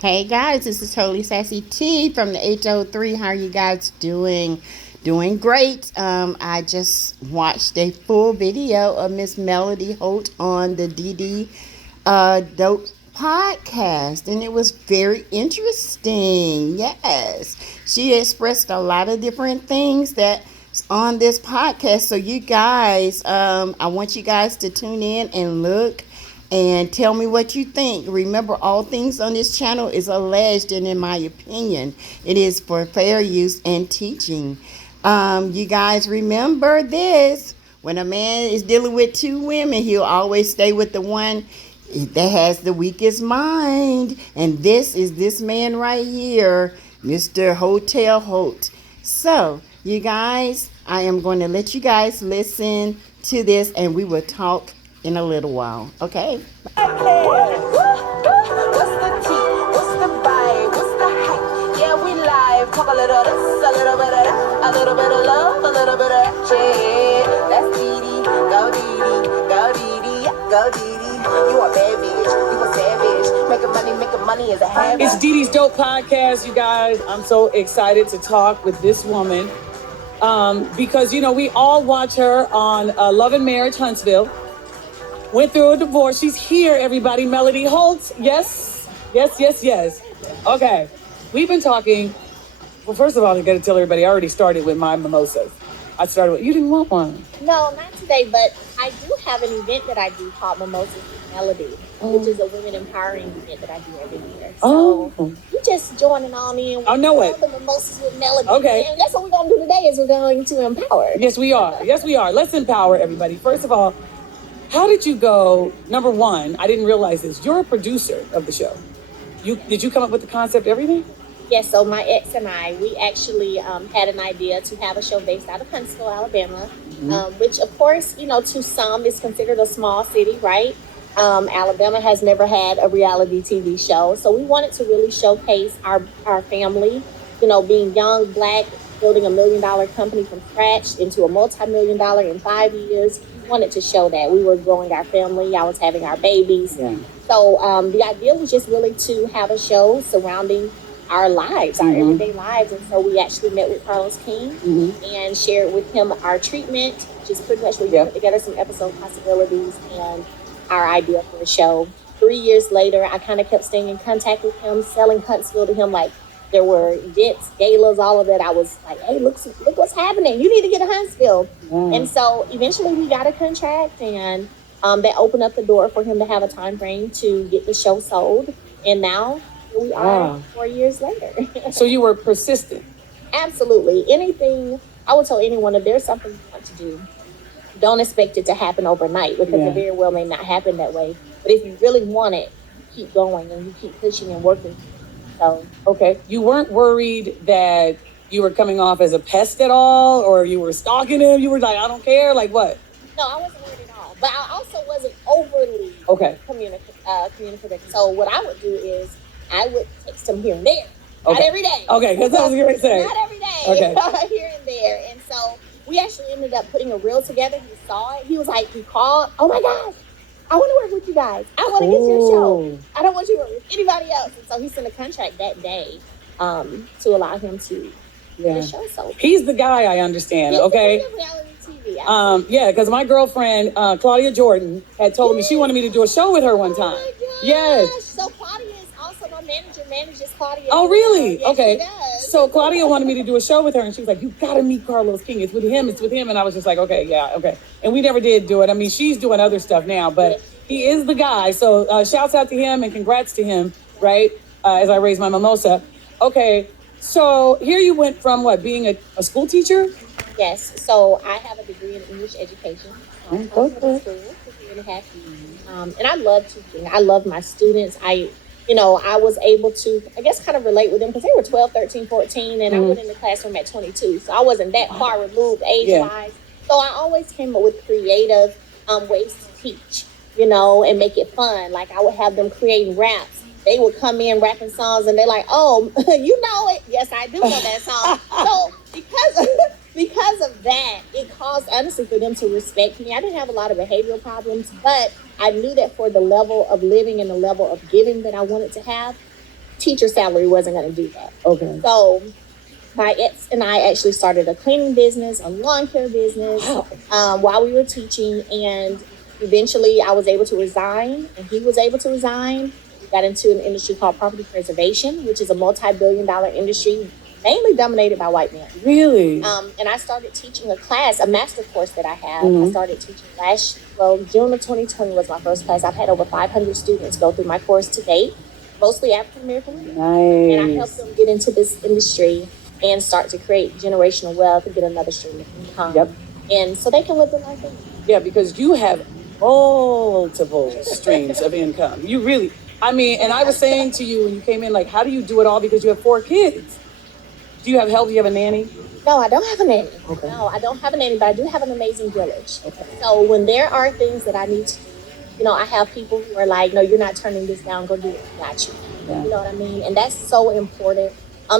Hey guys, this is Totally Sassy T from the HO3. How are you guys doing? Doing great. I just watched a full video of Miss Melody Holt on the DD Dope podcast, and it was very interesting. Yes, she expressed a lot of different things that on this podcast. So you guys, I want you guys to tune in and look and tell me what you think. Remember, all things on this channel is alleged, and in my opinion, it is for fair use and teaching. You guys remember this. When a man is dealing with two women, he'll always stay with the one that has the weakest mind. And this is this man right here, Mr. Hotel Holt. So, you guys, I am going to let you guys listen to this, and we will talk in a little while. Okay? What's the tea? What's the vibe? What's the hype? Yeah, we live. Talk a little this, a little bit of that, a little bit of love, a little bit of that. Yeah, that's Dee. Go Dee. Go Dee. You a bad bitch. You a savage. Making money is a habit. It's DD's Dope Podcast, you guys. I'm so excited to talk with this woman because, you know, we all watch her on Love and Marriage Huntsville. Went through a divorce. She's here, everybody. Melody Holt. Yes. Okay. We've been talking. Well, first of all, I got to tell everybody, I already started with my mimosas. I started with, you didn't want one. No, not today, but I do have an event that I do called Mimosas with Melody, which is a women empowering event that I do every year. So you just joining on in with I know it. the Mimosas with Melody. Okay. And that's what we're going to do today is we're going to empower. Yes, we are. Let's empower everybody. First of all, how did you go? Number one, I didn't realize this. You're a producer of the show. Did you come up with the concept, everything? Yes, so my ex and I, we actually had an idea to have a show based out of Huntsville, Alabama, which of course, you know, to some is considered a small city, right? Alabama has never had a reality TV show. So we wanted to really showcase our family, you know, being young, Black, building $1 million company from scratch into a multi-million-dollar in 5 years. We wanted to show that we were growing our family. I was having our babies. Yeah. So the idea was just really to have a show surrounding our lives, our everyday lives. And so we actually met with Carlos King and shared with him our treatment, which is pretty much we put together some episode possibilities and our idea for a show. 3 years later, I kind of kept staying in contact with him, selling Huntsville to him. Like, there were events, galas, all of it. I was like, hey, look what's happening. You need to get to Huntsville. And so eventually we got a contract, and that opened up the door for him to have a time frame to get the show sold. And now here we are 4 years later. So you were persistent. Absolutely. Anything, I would tell anyone, if there's something you want to do, don't expect it to happen overnight, because it very well may not happen that way. But if you really want it, you keep going and you keep pushing and working. So, okay. You weren't worried that you were coming off as a pest at all, or you were stalking him? You were like, I don't care? Like what? No, I wasn't worried at all. But I also wasn't overly communicative. So what I would do is I would text him here and there. Not every day. Okay, because I was going to say. Not every day. Okay. Here and there. And so we actually ended up putting a reel together. He saw it. He was like, he called. Oh my gosh, I want to work with you guys. I want to get your show. I don't want you to work with anybody else. And so he sent a contract that day to allow him to get the show sold. He's the guy, I understand. He's okay. the reality TV. Yeah, because my girlfriend, Claudia Jordan, had told me she wanted me to do a show with her one time. Oh my gosh. Yes. So Claudia is also my manager, manages Claudia. Oh, really? Yes, okay. she does. So Claudia wanted me to do a show with her, and she was like, you got to meet Carlos King. It's with him. And I was just like, okay. And we never did do it. I mean, she's doing other stuff now, but he is the guy. So shouts out to him and congrats to him, right? As I raise my mimosa. Okay. So here you went from what, being a school teacher? Yes. So I have a degree in English education. I taught middle school for 3.5 years. And I love teaching. I love my students. I was able to, I guess, kind of relate with them because they were 12, 13, 14, and I went in the classroom at 22. So I wasn't that far removed age-wise. So I always came up with creative ways to teach, and make it fun. Like I would have them creating raps. They would come in rapping songs, and they're like, oh, you know it. Yes, I do know that song. So because of that, it caused, honestly, for them to respect me. I didn't have a lot of behavioral problems, but I knew that for the level of living and the level of giving that I wanted to have, teacher salary wasn't going to do that. Okay. So my ex and I actually started a cleaning business, a lawn care business, while we were teaching. And eventually I was able to resign and he was able to resign. We got into an industry called property preservation, which is a multi-billion-dollar industry mainly dominated by white men. Really? And I started teaching a class, a master course that I have. I started teaching June of 2020 was my first class. I've had over 500 students go through my course to date, mostly African-American women. Nice. And I help them get into this industry and start to create generational wealth and get another stream of income. Yep. And so they can live the life they want. Yeah, because you have multiple streams of income. You really, I mean, and I was saying to you when you came in, like, how do you do it all? Because you have 4 kids. Do you have help? Do you have a nanny? No, I don't have a nanny. Okay. No, I don't have a nanny, but I do have an amazing village. Okay. So when there are things that I need to do, you know, I have people who are like, no, you're not turning this down, go do it. Got you. Yeah. You know what I mean? And that's so important.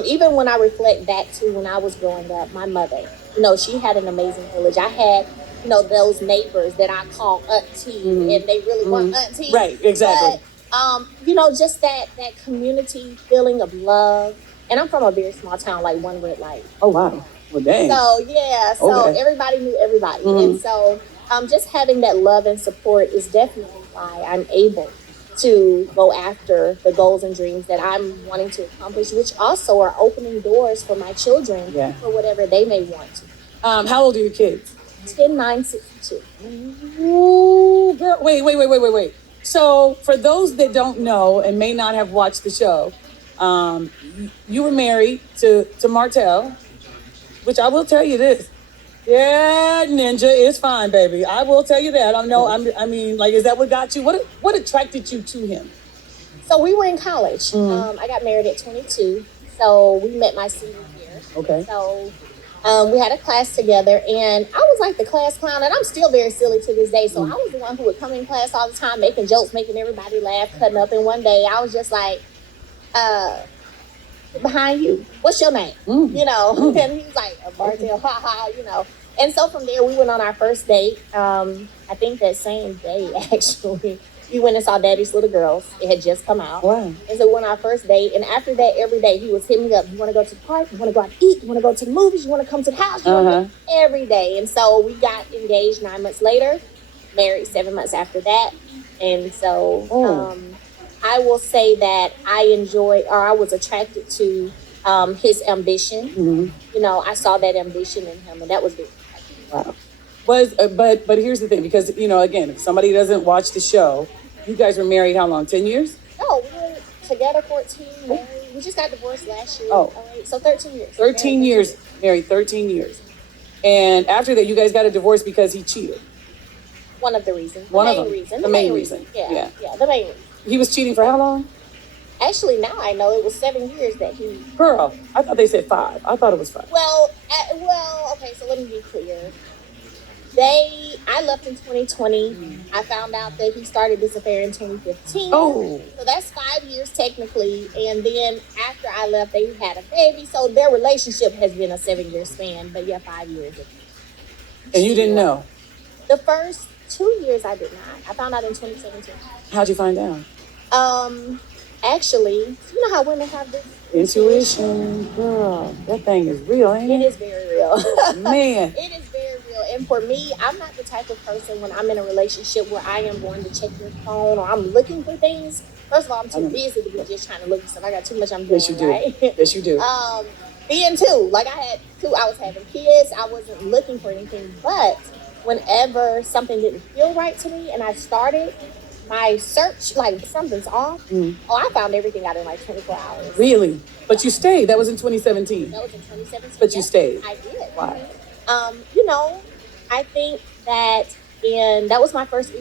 Even when I reflect back to when I was growing up, my mother, you know, she had an amazing village. I had, you know, those neighbors that I call auntie, and they really weren't auntie. Right, exactly. But, you know, just that community feeling of love. And I'm from a very small town, like One Red Light. Oh, wow. Well, dang. So, yeah. So Okay. everybody knew everybody. And so just having that love and support is definitely why I'm able to go after the goals and dreams that I'm wanting to accomplish, which also are opening doors for my children for whatever they may want to. How old are your kids? 10, 9, 62. Ooh, girl. Wait. So for those that don't know and may not have watched the show, you were married to Martel, which I will tell you this. Yeah, Ninja is fine, baby. I will tell you that. I mean, like, is that what got you? What attracted you to him? So we were in college. I got married at 22. So we met my senior year. Okay. So we had a class together, and I was like the class clown, and I'm still very silly to this day. So I was the one who would come in class all the time, making jokes, making everybody laugh, cutting up. And one day I was just like, behind you, what's your name? You know, and he was like, Martel, ha ha, you know. And so from there, we went on our first date. I think that same day, actually, we went and saw Daddy's Little Girls. It had just come out. Wow. And so we went on our first date. And after that, every day, he was hitting me up. You want to go to the park? You want to go out to eat? You want to go to the movies? You want to come to the house? Every day. And so we got engaged 9 months later, married 7 months after that. And so I will say that I was attracted to his ambition. You know, I saw that ambition in him, and that was big. Wow. But here's the thing, because, you know, again, if somebody doesn't watch the show, you guys were married how long? 10 years? No, we were together 14, married. We just got divorced last year. Oh. So 13 years. 13 years. Married 13 years. And after that, you guys got a divorce because he cheated. One of the reasons. The main reason. Yeah, the main reason. He was cheating for how long? Actually, now I know it was 7 years that he... Girl, I thought they said 5. I thought it was 5. Well, okay, so let me be clear. I left in 2020. I found out that he started this affair in 2015. Oh. So that's 5 years technically. And then after I left, they had a baby. So their relationship has been a 7-year span. But yeah, 5 years. And you didn't know? The first 2 years I did not. I found out in 2017. How'd you find out? Actually, you know how women have this intuition? Girl, that thing is real, ain't it? It is very real. Man. It is very real. And for me, I'm not the type of person when I'm in a relationship where I am going to check your phone or I'm looking for things. First of all, I'm too busy to be just trying to look for stuff. I got too much I'm doing, yes, you do. right? Yes, you do. Being two, like I was having kids. I wasn't looking for anything. But whenever something didn't feel right to me and I started my search, like something's off, I found everything out in like 24 hours. Really? But you stayed. That was in 2017. That was in 2017. But you stayed. I did. Why? You know, I think that that was my first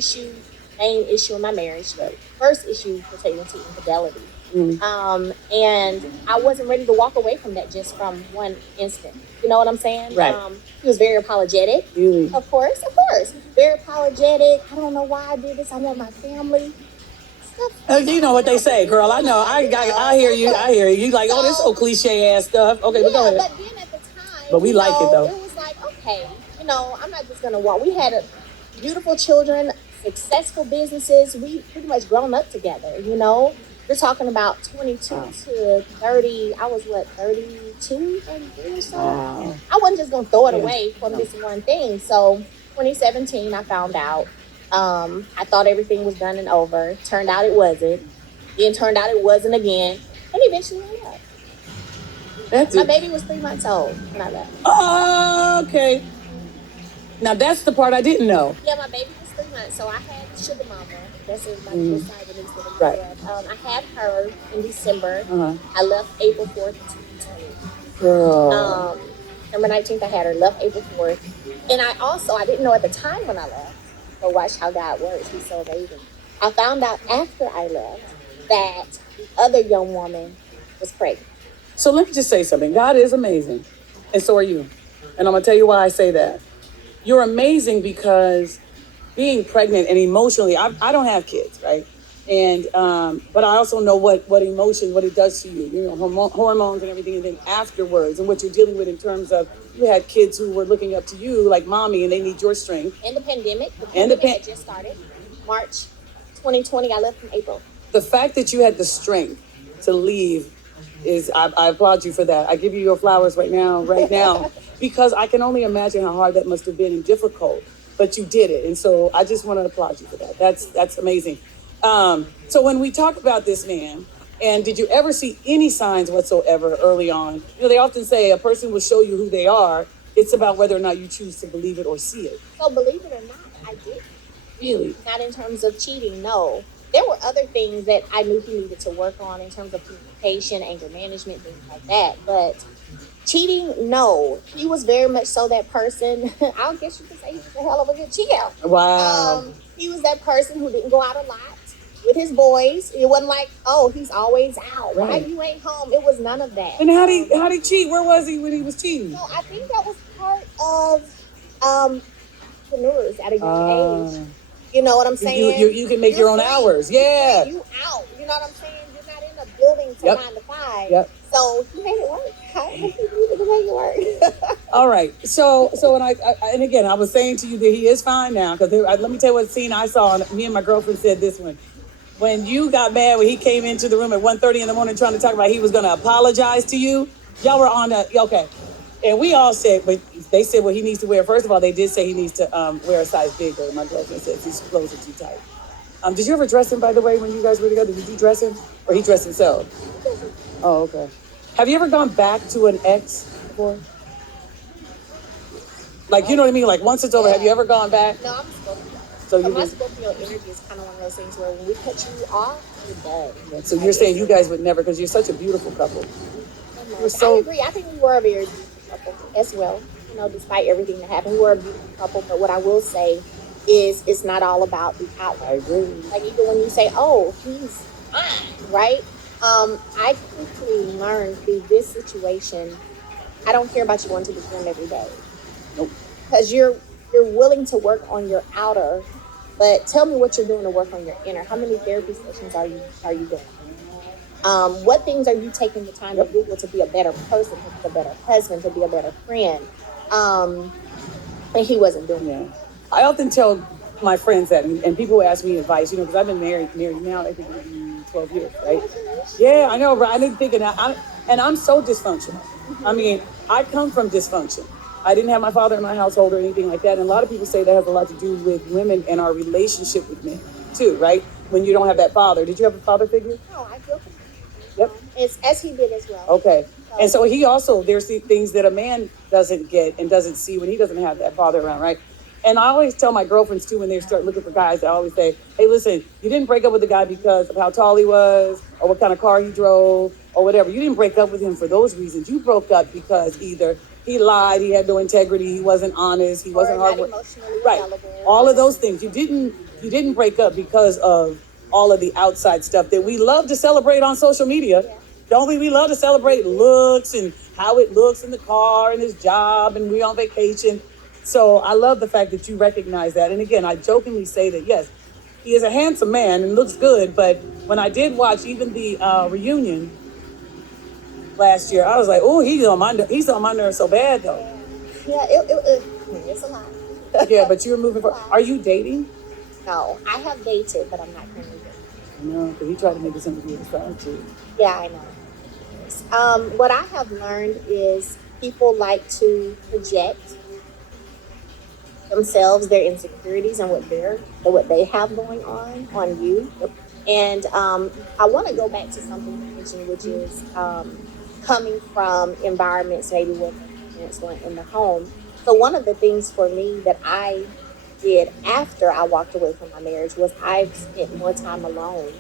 main issue in my marriage. The first issue pertaining to infidelity. And I wasn't ready to walk away from that just from one instant. You know what I'm saying? Right. He was very apologetic. Really? Of course. Very apologetic. I don't know why I did this. I want my family. You know what they say, girl. I know. I hear you. You like, oh, this so cliche ass stuff. Okay, but go ahead. But then at the time, but we like it though. It was like, okay, you know, I'm not just gonna walk. We had beautiful children, successful businesses. We pretty much grown up together, you know. You're talking about 22 to 30. I was what, 32, 33 or so. Wow. I wasn't just gonna throw it Yeah. away from this one thing. So 2017, I found out. I thought everything was done and over. Turned out it wasn't. Then turned out it wasn't again. And eventually I left. That's My it. baby was 3 months old when I left. Oh, okay. Now that's the part I didn't know. Yeah, my baby was 3 months, so I had sugar mama. That's my Mhm. side of the Right. I had her in December. Uh-huh. I left April 4th, 2020. Girl. November 19th, I had her. Left April 4th, and I didn't know at the time when I left. But watch how God works. He's so amazing. I found out after I left that the other young woman was pregnant. So let me just say something. God is amazing, and so are you. And I'm gonna tell you why I say that. You're amazing because being pregnant and emotionally, I don't have kids, right? And but I also know what emotion, what it does to you, you know, hormones and everything, and then afterwards, and what you're dealing with in terms of you had kids who were looking up to you like mommy, and they need your strength. And the pandemic had just started. March 2020, I left in April. The fact that you had the strength to leave is, I applaud you for that. I give you your flowers right now, because I can only imagine how hard that must have been and difficult, but you did it. And so I just want to applaud you for that. That's amazing. So when we talk about this man, and did you ever see any signs whatsoever early on? You know, they often say a person will show you who they are. It's about whether or not you choose to believe it or see it. So believe it or not, I did. Really? Not in terms of cheating, no. There were other things that I knew he needed to work on in terms of communication, anger management, things like that. But cheating, no. He was very much so that person. I guess you could say he was a hell of a good cheater. Wow. He was that person who didn't go out a lot with his boys. It wasn't like, oh, he's always out. Right. Why you ain't home? It was none of that. And how'd he cheat? Where was he when he was cheating? So I think that was part of entrepreneurs at a young age. You know what I'm saying? You can make your own free. hours. Yeah. You out. You know what I'm saying? You're not in a building to 9 to 5. Yep. So he made it work. How he needed to make it work. All right. So and again, I was saying to you that he is fine now, because let me tell you what scene I saw. And me and my girlfriend said this one. When you got mad when he came into the room at 1:30 in the morning trying to talk about he was going to apologize to you, y'all were on that. Okay. And we all said, but they said what he needs to wear. First of all, they did say he needs to wear a size bigger. My girlfriend said his clothes are too tight. Did you ever dress him, by the way, when you guys were together? Did you dress him? Or he dressed himself? Oh, okay. Have you ever gone back to an ex before? Like, you know what I mean? Like, once it's over, have you ever gone back? No, I'm Scorpio. So But you my did. Scorpio energy is kind of one of those things where when we cut you off, you're done. So you're saying you guys would never, because you're such a beautiful couple. You're so. I agree. I think we were a very beautiful couple as well. You know, despite everything that happened, we were a beautiful couple. But what I will say is, it's not all about the outward. I agree. Like even when you say, "Oh, he's fine," right? I quickly learned through this situation, I don't care about you going to the gym every day. Nope. Because you're willing to work on your outer, but tell me what you're doing to work on your inner. How many therapy sessions are you doing? What things are you taking the time to do to be a better person, to be a better husband, to be a better friend? And he wasn't doing that. Yeah. I often tell my friends that, and people ask me advice, you know, because I've been married now, I think it'll be 12 years, right? Yeah, I know, right? I didn't think of that. And I'm so dysfunctional. I mean, I come from dysfunction. I didn't have my father in my household or anything like that. And a lot of people say that has a lot to do with women and our relationship with men, too, right? When you don't have that father. Did you have a father figure? No, I feel confused. Yep. It's as he did as well. Okay. And so he also, there's things that a man doesn't get and doesn't see when he doesn't have that father around, right? And I always tell my girlfriends too, when they start looking for guys, I always say, hey, listen, you didn't break up with the guy because of how tall he was or what kind of car he drove or whatever. You didn't break up with him for those reasons. You broke up because either he lied, he had no integrity, he wasn't honest, he wasn't hardworking. Right. All of those things. You didn't break up because of all of the outside stuff that we love to celebrate on social media. Yeah. Don't we? We love to celebrate looks and how it looks in the car and his job and we on vacation. So I love the fact that you recognize that. And again, I jokingly say that, yes, he is a handsome man and looks good. But when I did watch even the reunion last year, I was like, oh, he's on my nerves so bad, though. Yeah, it's a lot. Yeah, but you're moving forward. Are you dating? No, I have dated, but I'm not currently dating. No, because he tried to make it something to decide to. Yeah, I know. What I have learned is people like to project themselves, their insecurities, and what they have going on you. And I want to go back to something you mentioned, which is coming from environments maybe where parents weren't in the home. So one of the things for me that I did after I walked away from my marriage was I've spent more time alone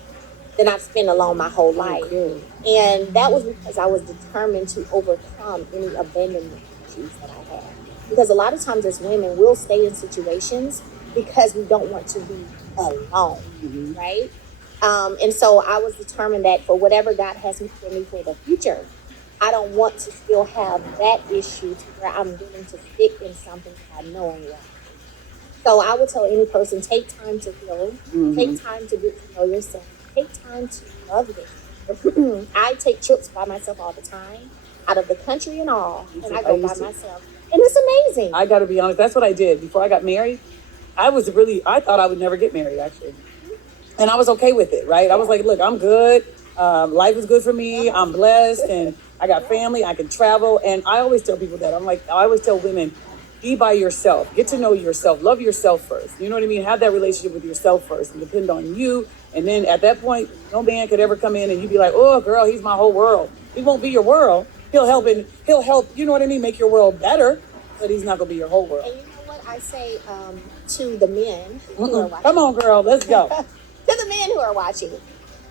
than I've spent alone my whole life. And that was because I was determined to overcome any abandonment issues that I had. Because a lot of times as women, we'll stay in situations because we don't want to be alone, right? And so I was determined that for whatever God has for me for the future, I don't want to still have that issue to where I'm willing to stick in something that I know I'm wrong. So I would tell any person, take time to heal, take time to get to know yourself, take time to love yourself. I take trips by myself all the time, out of the country and all, and I go by myself. And it's amazing. I got to be honest, that's what I did. Before I got married, I thought I would never get married, actually. And I was okay with it, right? I was like, look, I'm good. Life is good for me. I'm blessed, and I got family. I can travel. And I always tell people that. I always tell women, be by yourself. Get to know yourself. Love yourself first. You know what I mean? Have that relationship with yourself first and depend on you. And then at that point, no man could ever come in and you be like, oh, girl, he's my whole world. He won't be your world. He'll help, you know what I mean, make your world better, but he's not going to be your whole world. And you know what I say to the men who are watching? Come on, girl, let's go. To the men who are watching,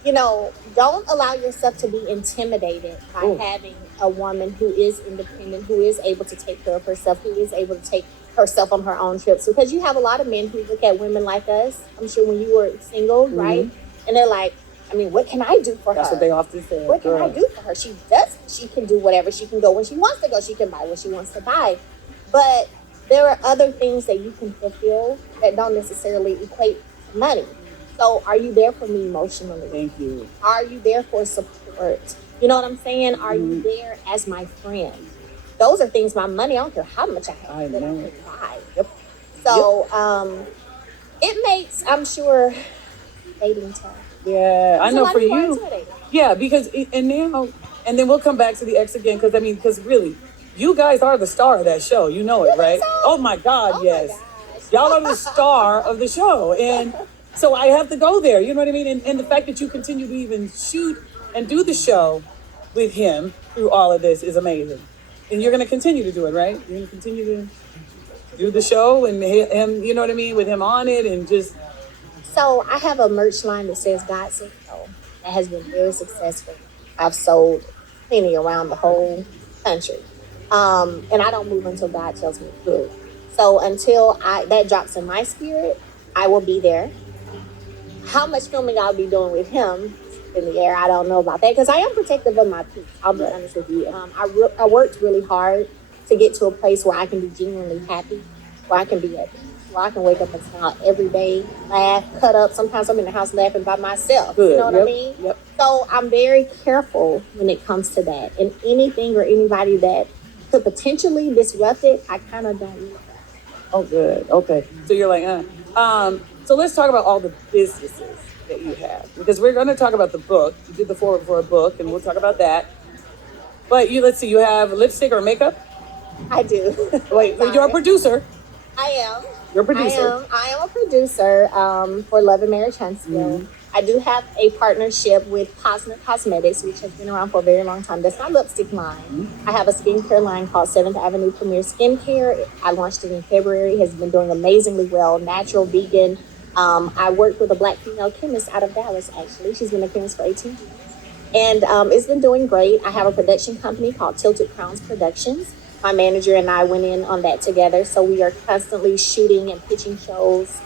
don't allow yourself to be intimidated by having a woman who is independent, who is able to take care of herself, who is able to take herself on her own trips. Because you have a lot of men who look at women like us, I'm sure when you were single, right? And they're like, what can I do for her? That's what they often say. What can I do for her? She can do whatever. She can go when she wants to go. She can buy what she wants to buy. But there are other things that you can fulfill that don't necessarily equate to money. So are you there for me emotionally? Thank you. Are you there for support? You know what I'm saying? Are you there as my friend? Those are things, my money, I don't care how much I have that I can buy. So it makes, I'm sure, dating tough. Yeah, I know for you. Yeah, because, and then we'll come back to the ex again, because really, you guys are the star of that show. You know it, right? Oh my God, yes. Y'all are the star of the show. And so I have to go there, you know what I mean? And the fact that you continue to even shoot and do the show with him through all of this is amazing. And you're going to continue to do it, right? You're going to continue to do the show and him, you know what I mean, with him on it and just... So I have a merch line that says God Said So. That has been very successful. I've sold plenty around the whole country. And I don't move until God tells me to. So until that drops in my spirit, I will be there. How much filming I'll be doing with him in the air, I don't know about that, because I am protective of my peace. I'll be honest with you. I worked really hard to get to a place where I can be genuinely happy, where I can be at peace, where I can wake up and smile every day, laugh, cut up. Sometimes I'm in the house laughing by myself. Good. You know what I mean? Yep. So I'm very careful when it comes to that. And anything or anybody that could potentially disrupt it, I kind of don't need that. Oh, good. Okay. So you're like, So let's talk about all the businesses that you have, because we're going to talk about the book. You did the forward for a book, and we'll talk about that. But let's see, you have lipstick or makeup? I do. Wait, you're a producer. I am. You're a producer. I am a producer for Love and Marriage Huntsville. I do have a partnership with Posner Cosmetics, which has been around for a very long time. That's my lipstick line. I have a skincare line called 7th Avenue Premier Skincare. I launched it in February. It has been doing amazingly well. Natural, vegan. I worked with a Black female chemist out of Dallas, actually. She's been a chemist for 18 years. And it's been doing great. I have a production company called Tilted Crowns Productions. My manager and I went in on that together. So we are constantly shooting and pitching shows.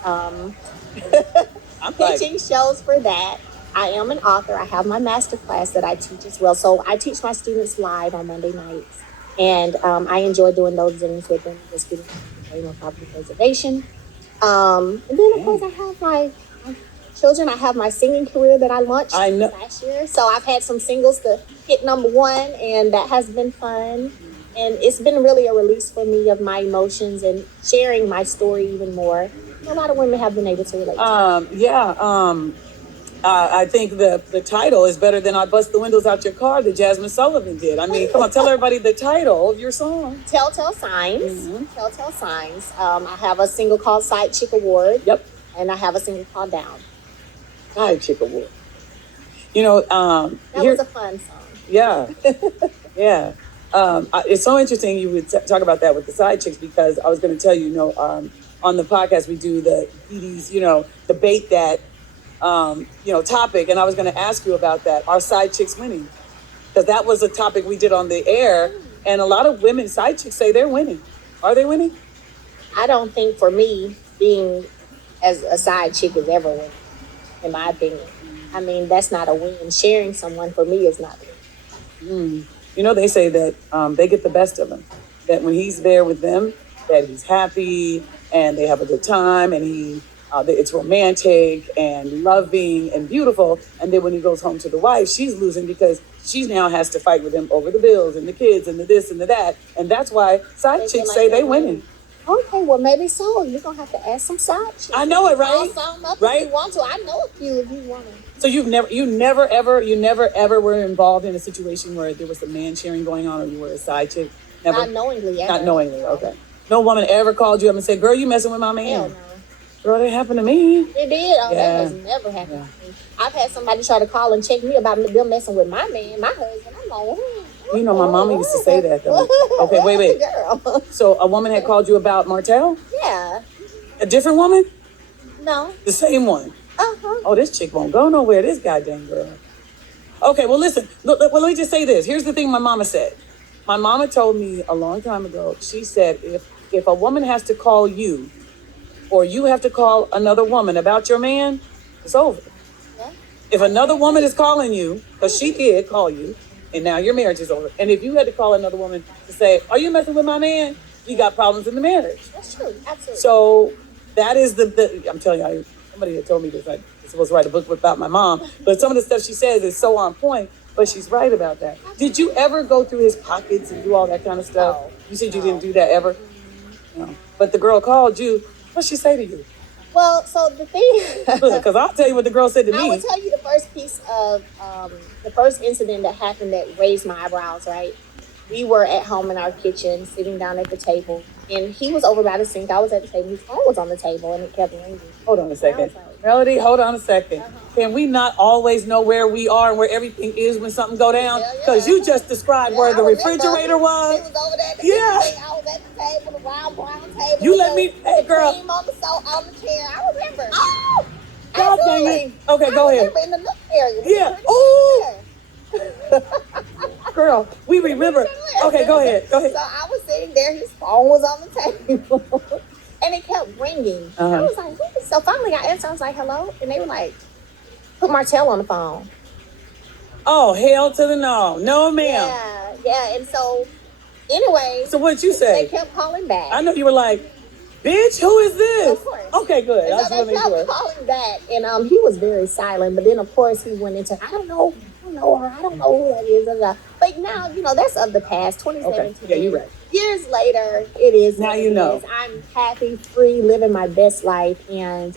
Pitching shows for that. I am an author. I have my master class that I teach as well. So I teach my students live on Monday nights. And I enjoy doing those Zooms with them, just getting property preservation. And then, of course, I have my children. I have my singing career that I launched last year. So I've had some singles to hit #1, and that has been fun. And it's been really a release for me of my emotions and sharing my story even more. A lot of women have been able to relate. I think the title is better than I Bust the Windows Out Your Car that Jasmine Sullivan did. I mean, come on, tell everybody the title of your song. Telltale Signs. Mm-hmm. Telltale Signs. I have a single called Side Chick Award. Yep. And I have a single called Down. Side Chick Award. You know, that was a fun song. Yeah. Yeah. It's so interesting you would talk about that with the side chicks, because I was going to tell you, on the podcast we do the DD's, debate that, topic, and I was going to ask you about that. Are side chicks winning? Because that was a topic we did on the air, and a lot of women side chicks say they're winning. Are they winning? I don't think for me being as a side chick is ever winning, in my opinion. I mean, that's not a win. Sharing someone for me is not a win. They say that they get the best of him. That when he's there with them, that he's happy and they have a good time, and it's romantic and loving and beautiful. And then when he goes home to the wife, she's losing because she now has to fight with him over the bills and the kids and the this and the that. And that's why side chicks say they winning. Okay, well, maybe so. You're going to have to ask some side chicks. I know it, right? Call some up right? If you want to. I know a few if you want to. So you never ever were involved in a situation where there was some man sharing going on, or you were a side chick? Never? Not knowingly, ever. Not knowingly, okay. No woman ever called you up and said, "Girl, you messing with my man." Hell no. Girl, that happened to me. It did. Oh, yeah. That has never happened to me. I've had somebody try to call and check me about them messing with my man, my husband. I'm like, my mama used to say that, though. Okay, wait. Girl. So a woman had called you about Martel? Yeah. A different woman? No. The same one? Uh-huh. Oh, this chick won't go nowhere, this goddamn girl. Okay, well, listen. Look, let me just say this. Here's the thing my mama said. My mama told me a long time ago, she said, if a woman has to call you, or you have to call another woman about your man, it's over. Yeah. If another woman is calling you, because she did call you, and now your marriage is over. And if you had to call another woman to say, "Are you messing with my man?" You got problems in the marriage. That's true. Absolutely. So that is the I'm telling you, somebody had told me this. I'm supposed to write a book about my mom. But some of the stuff she says is so on point. But she's right about that. Did you ever go through his pockets and do all that kind of stuff? No. You said you didn't do that ever? No. But the girl called you. What'd she say to you? Well, so the thing... Because I'll tell you what the girl said to me. I will tell you the first piece of... the first incident that happened that raised my eyebrows, right? We were at home in our kitchen, sitting down at the table, and he was over by the sink. I was at the table. His phone was on the table, and it kept ringing. Hold on a second. Melody, hold on a second. Can we not always know where we are and where everything is when something go down? Because you just described where the refrigerator was. He was over there. I was at the table, the round brown table. You let me, hey girl. Cream on the chair. I remember. Oh, God dang it. Okay, go ahead. In the nook area. Yeah. Oh. Girl, we remember. Okay, go ahead. So I was sitting there. His phone was on the table. And it kept ringing. I was like, who is? So finally I answered. I was like, hello? And they were like, put Martel on the phone. Oh, hell to the no. No, ma'am. Yeah. And so, anyway. So what'd you say? They kept calling back. I know you were like, bitch, who is this? Of course. Okay, good. And so they kept calling back. And he was very silent. But then, of course, he went into, I don't know her. I don't know who that is. But now, that's of the past, 2017. Okay. Yeah, you're right. Years later, it is. Now you know. I'm happy, free, living my best life, and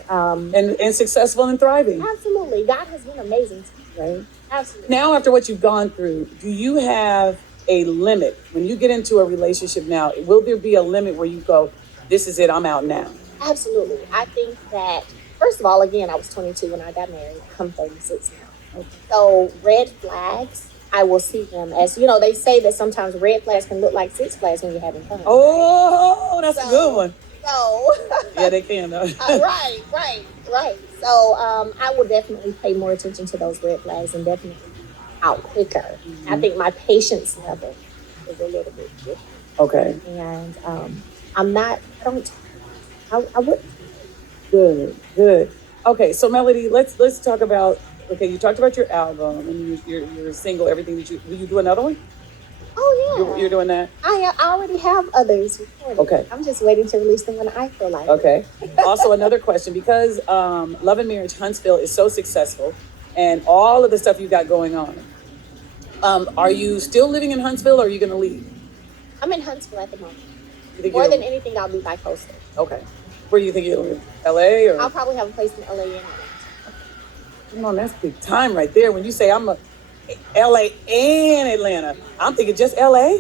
successful and thriving. Absolutely, God has been amazing to me. Right? Absolutely. Now, after what you've gone through, do you have a limit when you get into a relationship? Now, will there be a limit where you go, "This is it, I'm out now"? Absolutely. I think that first of all, again, I was 22 when I got married. I'm 36 now. Okay. So red flags, I will see them as, they say that sometimes red flags can look like Six Flags when you're having fun. Oh, that's a good one. So. Yeah, they can, though. Right. So I will definitely pay more attention to those red flags and definitely out quicker. Mm-hmm. I think my patience level is a little bit different. Okay. And I would. Good. Okay, so Melody, let's talk about. Okay, you talked about your album and your single, everything that will you do another one? Oh, yeah. You're doing that? I already have others recorded. Okay. I'm just waiting to release them when I feel like it. Also, another question, because Love and Marriage Huntsville is so successful and all of the stuff you got going on, are you still living in Huntsville or are you going to leave? I'm in Huntsville at the moment. More than anything, I'll be bi-coastal. Okay. Where do you think you'll live? LA or? I'll probably have a place in LA anyway. Come on, that's big time right there. When you say I'm a LA and Atlanta, I'm thinking just LA.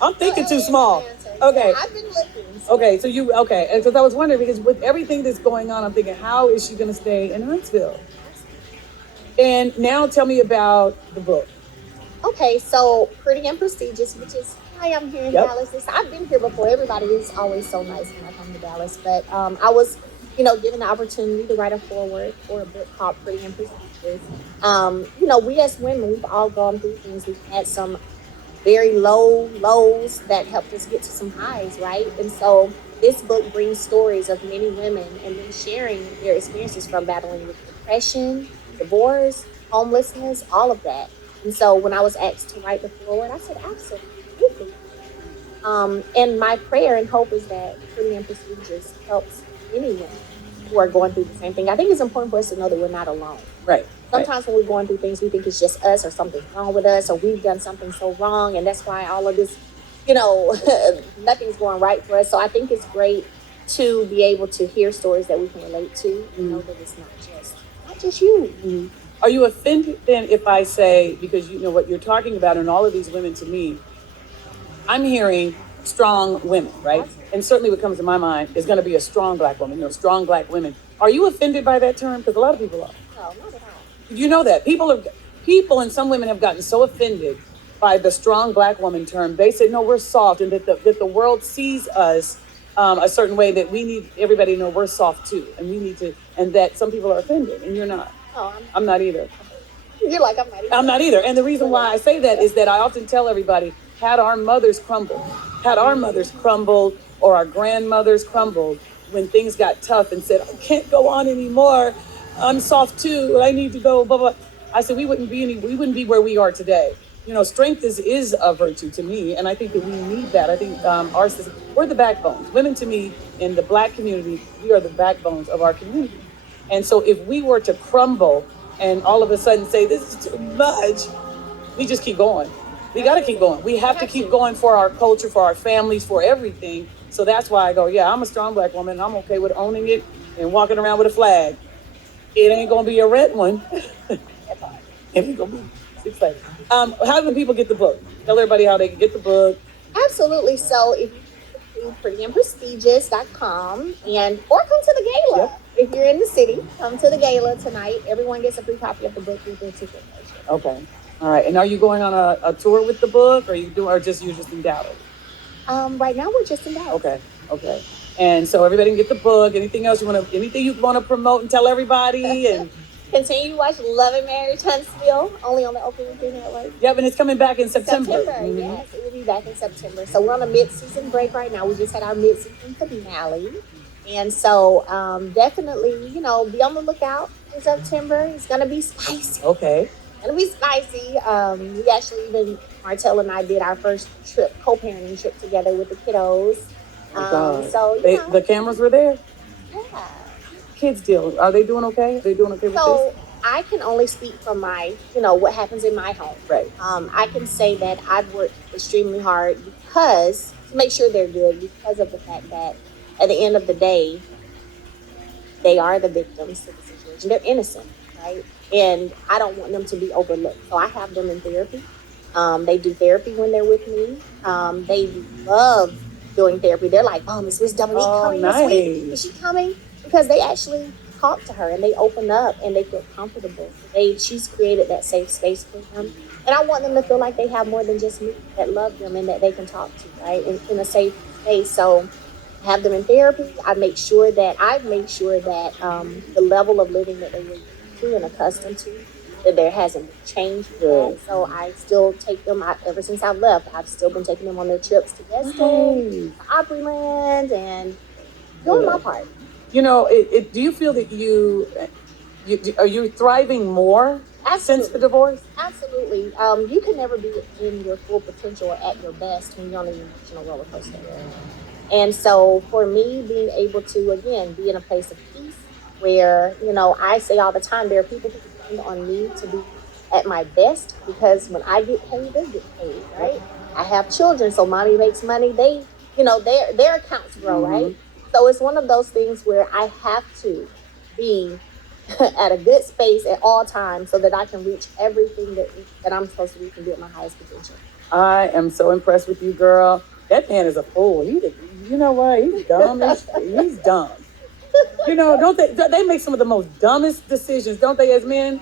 I'm thinking too small. Okay. Yeah, I've been looking. So. Okay, so okay, and because I was wondering, because with everything that's going on, I'm thinking, how is she going to stay in Huntsville? And now tell me about the book. Okay, so Pretty and Prestigious, which is why I'm here in Dallas. I've been here before. Everybody is always so nice when I come to Dallas. But I was, given the opportunity to write a foreword for a book called Pretty and Prestigious. We as women, we've all gone through things. We've had some very low lows that helped us get to some highs, right? And so this book brings stories of many women and then sharing their experiences from battling with depression, divorce, homelessness, all of that. And so when I was asked to write the foreword, I said, absolutely. And my prayer and hope is that Pretty and Prestigious helps many women who are going through the same thing. I think it's important for us to know that we're not alone. Right. Sometimes when we're going through things, we think it's just us or something's wrong with us or we've done something so wrong. And that's why all of this, nothing's going right for us. So I think it's great to be able to hear stories that we can relate to and know that it's not just you. Mm-hmm. Are you offended then if I say, because you know what you're talking about and all of these women, to me, I'm hearing strong women, right? And certainly what comes to my mind is going to be a strong Black woman, strong Black women. Are you offended by that term? Because a lot of people are. No, not at all. You know that people and some women have gotten so offended by the strong Black woman term. They said, no, we're soft, and that the world sees us a certain way, that we need everybody to know we're soft too, and we need to, and that some people are offended, and you're not. Oh, I'm not either. You're like, I'm not either. I'm not either. And the reason why I say that is that I often tell everybody, had our mothers crumbled, or our grandmothers crumbled when things got tough and said, I can't go on anymore, I'm soft too, I need to go, blah, blah. I said, we wouldn't be where we are today. Strength is a virtue to me, and I think that we need that. I think we're the backbones. Women, to me, in the Black community, we are the backbones of our community. And so if we were to crumble and all of a sudden say, this is too much, we just keep going. We got to keep going. We have to keep going for our culture, for our families, for everything. So that's why I go, yeah, I'm a strong Black woman, and I'm okay with owning it and walking around with a flag. It ain't going to be a red one. It ain't going to be exciting. How do people get the book? Tell everybody how they can get the book. Absolutely. So if you go to prettyandprestigious.com or come to the gala. Yep. If you're in the city, come to the gala tonight. Everyone gets a free copy of the book with their ticket. Okay. All right. And are you going on a tour with the book, or you're just in Dallas? Right now we're just in Dallas. Okay. And so everybody can get the book. Anything you want to promote and tell everybody, and continue to watch Love and Marriage Huntsville, only on the Open Weekend Network. Yep, and it's coming back in September. Mm-hmm. Yes, it will be back in September. So we're on a mid-season break right now. We just had our mid-season finale. And so definitely, be on the lookout in September. It's going to be spicy. Okay. It's going to be spicy. We actually, Martel and I did our first co-parenting trip together with the kiddos. So the cameras were there? Yeah. Kids deal. Are they doing okay? Are they doing okay with this? So I can only speak from my, what happens in my home. Right. I can say that I've worked extremely hard to make sure they're good, because of the fact that at the end of the day, they are the victims to the situation. They're innocent, right? And I don't want them to be overlooked. So I have them in therapy. They do therapy when they're with me. They love doing therapy. They're like, Mom, is Miss Dominique coming this week? Is she coming? Because they actually talk to her and they open up and they feel comfortable. She's created that safe space for them. And I want them to feel like they have more than just me that love them and that they can talk to, right? In a safe space. So I have them in therapy. I've made sure that the level of living that they were used to and accustomed to, that there hasn't changed. Good. So I still take them out. Ever since I've left, I've still been taking them on their trips to Weston, to Opryland, and doing my part. Do you feel that are you thriving more? Absolutely. Since the divorce? Absolutely. You can never be in your full potential or at your best when you're on an emotional roller coaster. And so for me, being able to, again, be in a place of peace where, I say all the time, there are people who depend on me to be at my best, because when I get paid, they get paid, right? I have children, so mommy makes money. They, their accounts grow, right? So it's one of those things where I have to be at a good space at all times so that I can reach everything that I'm supposed to reach and be at my highest potential. I am so impressed with you, girl. That man is a fool. You know what? He's dumb. He's dumb. Don't they make some of the most dumbest decisions, don't they, as men?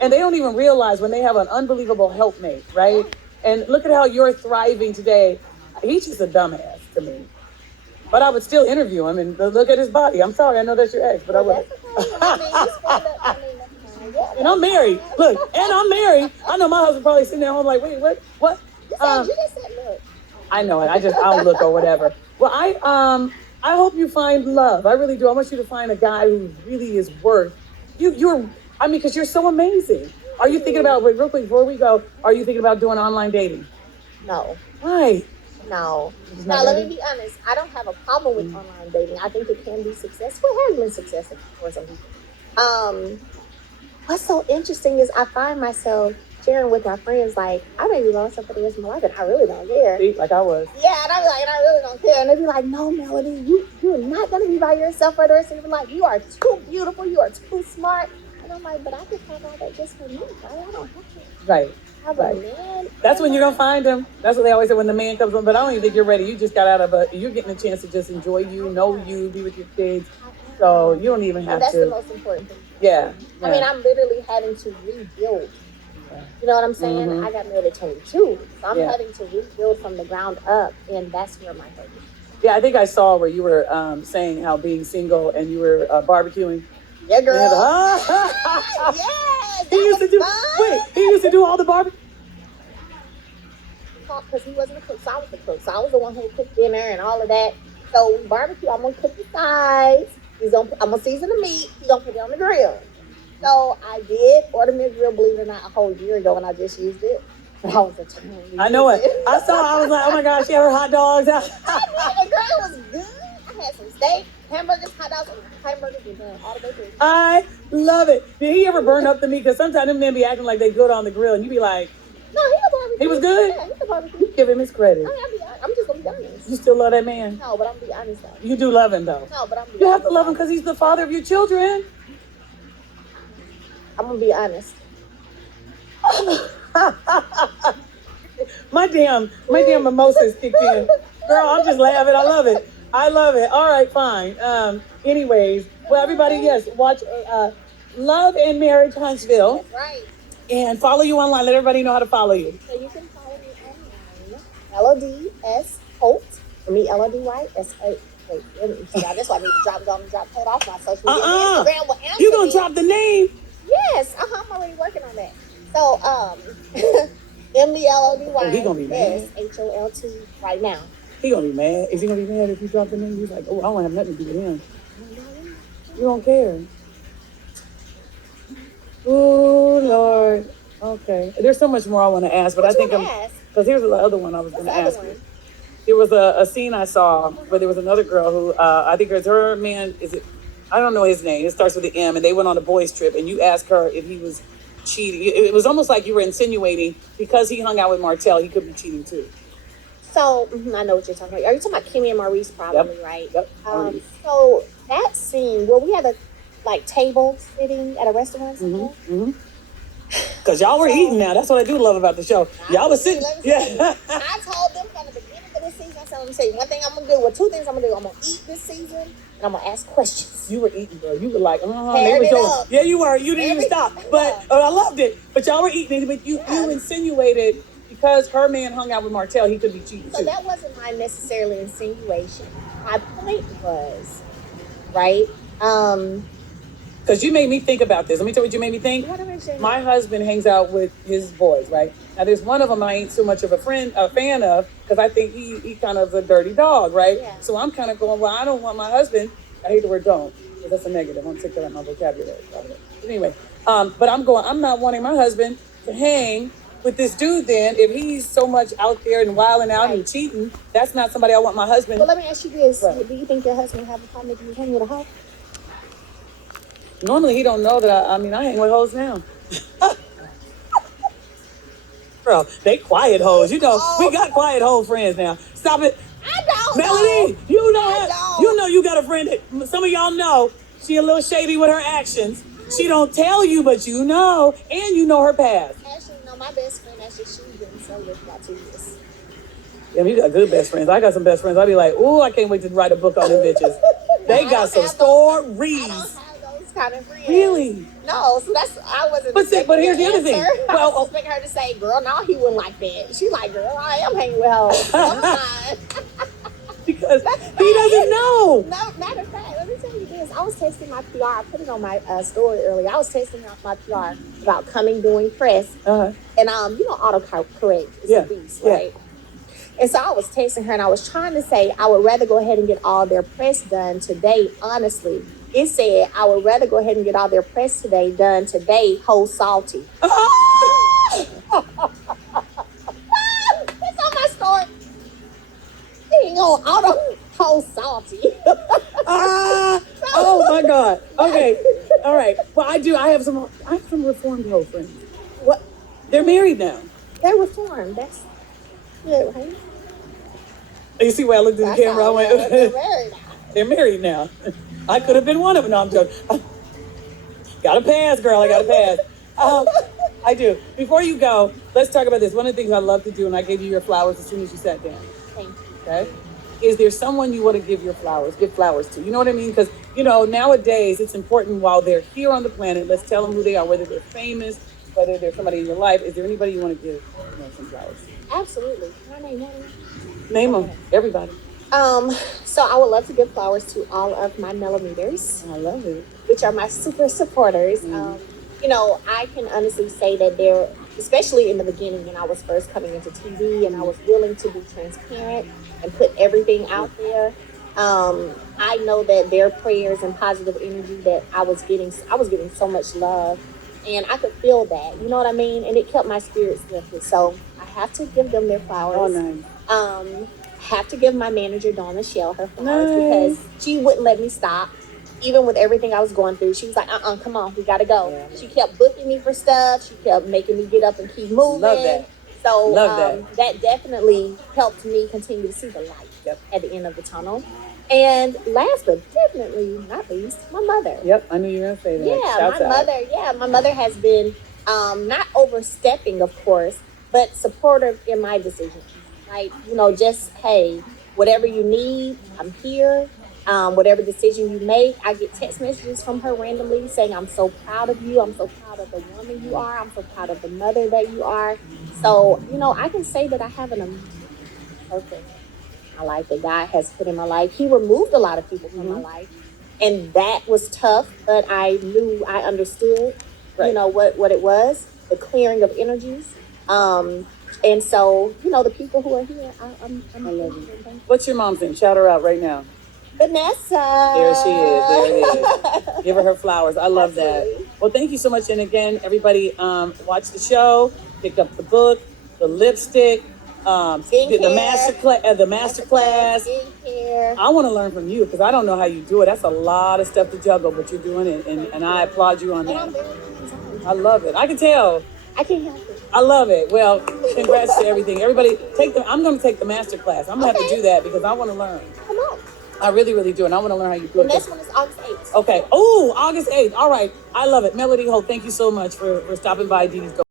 And they don't even realize when they have an unbelievable helpmate, right? And look at how you're thriving today. He's just a dumbass to me. But I would still interview him and look at his body. I'm sorry, I know that's your ex, but I would. And I'm married. Look, and I'm married. I know my husband probably sitting at home like, wait, what? You just said look. I know it. I'll look or whatever. Well, I hope you find love. I really do. I want you to find a guy who really is worth because you're so amazing. Are you thinking about, wait, real quick before we go, are you thinking about doing online dating? No. Why? No. Now, let me be honest. I don't have a problem with online dating. I think it can be successful. It has been successful for some people. What's so interesting is I find myself sharing with my friends, like, I may be lost for the rest of my life, and I really don't care. See, like I was. Yeah, and I'm like, and I really don't care. And they be like, no, Melody, you're not going to be by yourself for the rest of your life. You are too beautiful. You are too smart. And I'm like, but I just have all that just for me, right? I don't have to. Right. Have a man. That's when you don't find him. That's what they always say when the man comes on. But I don't even think you're ready. You just got out of you're getting a chance to just enjoy you, know you, be with your kids. So you don't even have that's to. That's the most important thing. Yeah. I mean, I'm literally having to rebuild. You know what I'm saying? I got married at 22. So I'm having to rebuild from the ground up. And that's where my head is. Yeah, I think I saw where you were saying how being single and you were barbecuing. Yeah, girl. Yes. He used to do all the barbecue. Because he wasn't a cook, so I was the cook. So I was the one who cooked dinner and all of that. So we barbecue. I'm gonna cook the sides. I'm gonna season the meat. He's gonna put it on the grill. So I did order me a grill, believe it or not, a whole year ago, and I just used it. But I was determined. I know it. I was like, oh my gosh, she had her hot dogs. I did. The grill was good. I had some steak, hamburgers, hot dogs, and hamburgers and all the way through. I love it. Did he ever burn up the meat? Because sometimes them men be acting like they good on the grill, and you be like, no, he a barbecue. He was good? Yeah, he's a barbecue. Give him his credit. I'm just going to be honest. You still love that man? No, but I'm going to be honest though. You do love him though? No, but I'm going to be You have to love him because he's the father of your children. I'm going to be honest. my damn mimosas kicked in. Girl, I'm just laughing. I love it. All right, fine. Anyways, well, everybody, yes, watch Love and Marriage Huntsville. That's right. And follow you online. Let everybody know how to follow you. So you can follow me online. LODS Holt. For me, LODYSA. That's why I need to drop code off my social media. Instagram will answer you gonna me. drop the name? Yes. I'm already working on that. So MBLODY. He gonna be mad. HOLT right now. He gonna be mad. Is he gonna be mad if you drop the name? He's like, oh, I don't have nothing to do with him. You don't care. Oh, Lord. Okay. There's so much more I want to ask, but I think because here's the other one I was going to ask you. There was a scene I saw where there was another girl who, I think it's her man, I don't know his name. It starts with the M, and they went on a boys' trip, and you asked her if he was cheating. It was almost like you were insinuating because he hung out with Martel, he could be cheating too. So, I know what you're talking about. Are you talking about Kimmy and Maurice probably, right? Yep. So, that scene, we had a table sitting at a restaurant. Because y'all were eating now. That's what I do love about the show. Y'all were sitting. Yeah. I told them from the beginning of this season, I said, let me tell you one thing I'm going to do. Well, two things I'm going to do. I'm going to eat this season, and I'm going to ask questions. You were eating, girl. You were like, they were showing. Yeah, you were. You didn't even stop. But I loved it. But y'all were eating. But you insinuated because her man hung out with Martel, he could be cheating too. So that wasn't my necessarily insinuation. My point was, right? Because you made me think about this. Let me tell you what you made me think. My husband hangs out with his boys, right? Now, there's one of them I ain't so much of a fan of, because I think he kind of a dirty dog, right? Yeah. So I'm kind of going, well, I don't want my husband. I hate the word don't, because that's a negative. I'm taking that out my vocabulary. But anyway, but I'm not wanting my husband to hang with this dude then. If he's so much out there and wilding out and cheating, that's not somebody I want my husband. Well, let me ask you this. Right. Do you think your husband have a problem if you hang with a hoe? Normally, he don't know that I hang with hoes now. Bro, they quiet hoes. You know, we got quiet hoe friends now. Stop it. I don't Melody, know. you know you got a friend that some of y'all know she a little shady with her actions. She don't tell you, but you know, and you know her past. Actually, no, my best friend, actually, she's been celibate for about 2 years. Yeah, you got good best friends. I got some best friends. I'll be like, ooh, I can't wait to write a book on them bitches. They got some stories. I don't have those kind of friends. Really? No, so I wasn't. But here's the other thing. I was expecting her to say, "Girl, no, he wouldn't like that." She like, "Girl, I am hanging with hoes." Because he doesn't know. No, matter of fact, let me tell you this. I was testing my PR. I put it on my story earlier. I was testing out my PR about coming doing press, and autocorrect is a beast, right? And so I was texting her and I was trying to say I would rather go ahead and get all their press done today. Honestly, it said I would rather go ahead and get all their press done today. Whole salty. It's on my story. Dang on auto whole salty. Oh my God. Okay. All right. Well, I have some reformed whole friends. What? They're married now. They're reformed. That's good, right? You see where I looked at the camera? I went, they're married now. They're married now. I could have been one of them. No, I'm joking. Got to pass, girl. I got to pass. I do. Before you go, let's talk about this. One of the things I love to do, and I gave you your flowers as soon as you sat down. Thank you. Okay? Is there someone you want to give flowers to? You know what I mean? Because, nowadays it's important while they're here on the planet, let's tell them who they are, whether they're famous, whether they're somebody in your life. Is there anybody you want to give some flowers to? Absolutely. Can I name one? Name them. Everybody. So I would love to give flowers to all of my millimeters. I love it. Which are my super supporters. I can honestly say that they're, especially in the beginning when I was first coming into TV and I was willing to be transparent and put everything out there. I know that their prayers and positive energy that I was getting so much love, and I could feel that, you know what I mean? And it kept my spirits lifted. So I have to give them their flowers. Oh, nice. Have to give my manager, Dawn Michelle, her flowers because she wouldn't let me stop. Even with everything I was going through, she was like, come on, we gotta go. Yeah. She kept booking me for stuff. She kept making me get up and keep moving. Love that. So that definitely helped me continue to see the light at the end of the tunnel. And last but definitely not least, my mother. Yep, I knew you were gonna say that. Yeah, my mother has been not overstepping, of course, but supportive in my decisions. Like, just, hey, whatever you need, I'm here. Whatever decision you make, I get text messages from her randomly saying, I'm so proud of you. I'm so proud of the woman you are. I'm so proud of the mother that you are. So, I can say that I have an amazing purpose in my life that God has put in my life. He removed a lot of people from my life. And that was tough, but I knew, I understood, what it was, the clearing of energies. And so, the people who are here, I love you. What's your mom's name? Shout her out right now. Vanessa. There she is. There it is. Give her flowers. I love that. Well, thank you so much. And again, everybody, watch the show, pick up the book, the lipstick, the master class. I want to learn from you because I don't know how you do it. That's a lot of stuff to juggle, but you're doing it, and I applaud you on that. I love it. I can tell. I can't help it. I love it. Well, congrats to everything. Everybody, I'm going to take the master class. I'm going to have to do that because I want to learn. Come on. I really, really do. And I want to learn how you do it. The next one is August 8th. Okay. Oh, August 8th. All right. I love it. Melody Holt, thank you so much for stopping by Dee Dee's Go